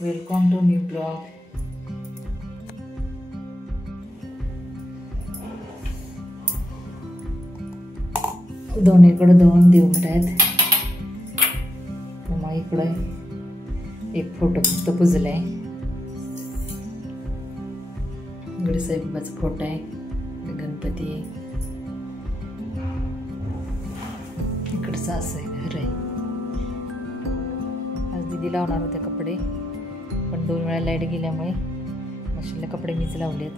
Welcome to new blog. दोन्हीकडे दोन देवघर आहेत. मग इकडे एक फोटो फक्त पुजलाय. इकडे साईबाबाचा फोटो आहे, गणपती आहे. इकडचं असं आहे घर आहे. आज दीदी लावणार होते कपडे, पण 2 वेळा लाईट गेल्यामुळे मशीनला कपडे मीच लावलेत.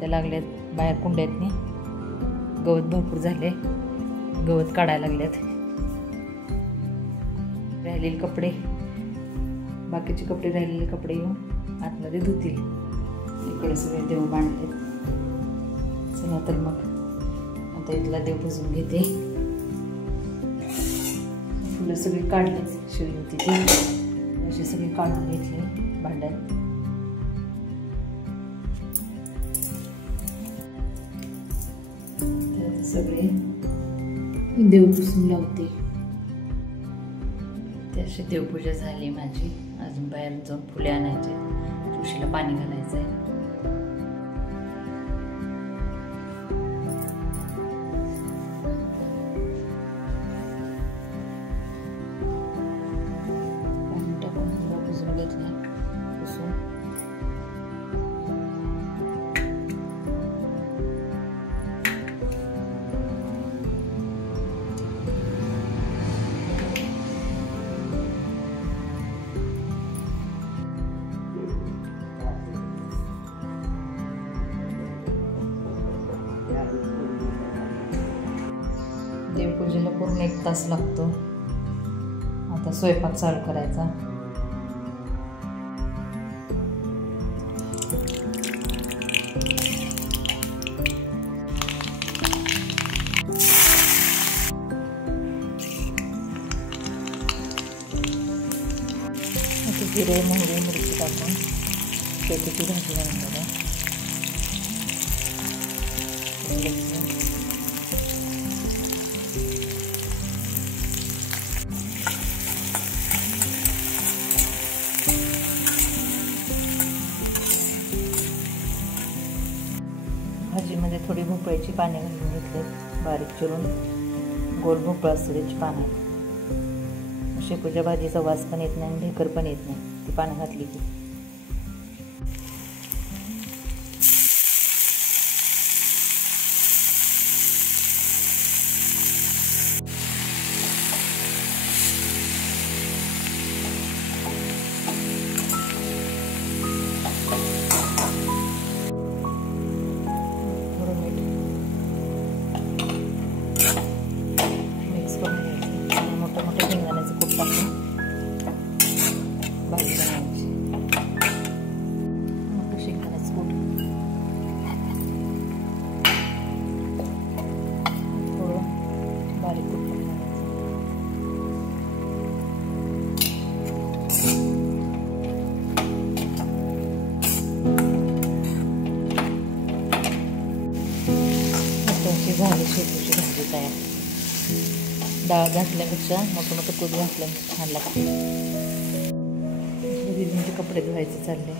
ते लागलेत बाहेर कुंड्यातनी. गवत भरपूर झाले, गवत काढायला लागलेत. राहिलेले कपडे, बाकीचे कपडे राहिलेले कपडे येऊन आतमध्ये धुतील. इकडे सगळे देव बांधलेत. चला तर मग आता इथला देव पुजून घेते. फुलं सगळी काढले, शिळी होती ती अशी सगळी काढून घेतली भांड्यात. सगळे देव पुसून लावते. त्याशी देवपूजा झाली माझी. अजून बाहेर जाऊन फुले आणायचे, तुळशीला पाणी घालायचंय. पाणी टाकून फुलं पुसून घेतले. पुसून देवपूजेला पूर्ण 1 तास लागतो. आता स्वयंपाक चालू करायचा. आता जिरे, मोहरी, मिरची टाकून शेतीची भाजी बनवणार आहे. भाजीमध्ये थोडी भोपळ्याची पाने घालून घेतले, बारीक चिरून. गोल भोपळा असते त्याची पानं. शेपूच्या भाजीचा वास पण येत नाही, ढेकर पण येत नाही ती पानं घातली की. झाली शेपूची भाजी तयार. डाळ घातल्यापेक्षा मोठं कूट घातल्यापेक्षा छान लागते. दीदींचे कपडे धुवायचे चालले.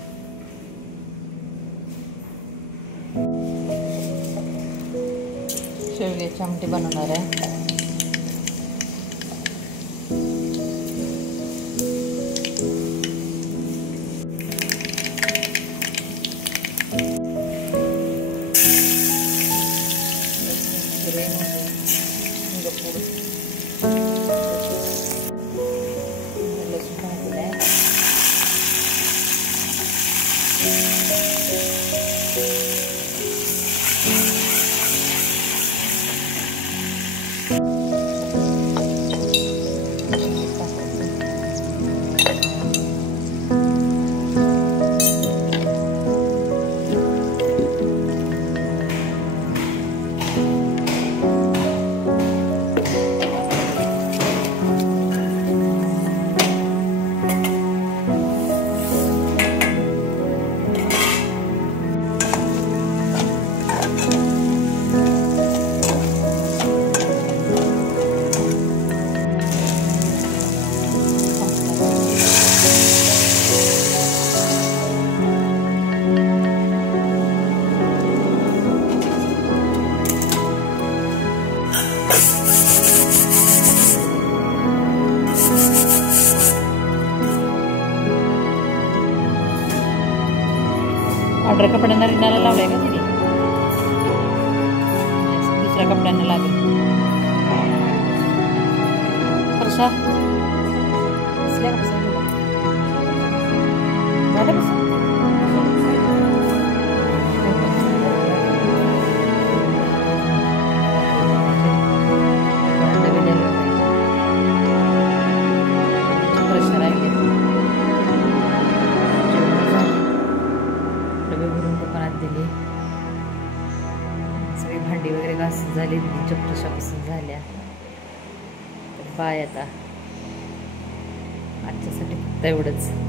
शेवग्याची आमटी बनवणार आहे. पांढऱ्या कपड्यांना रिणाला लावलाय का तिने? दुसऱ्या कपड्यांना लागेल. फरशा कसल्या कसा झालं कसं दिली. सगळी भांडी वगैरे घासून झाली, चपटशापासून झाल्या. तर बाय आता आजच्यासाठी फक्त एवढंच.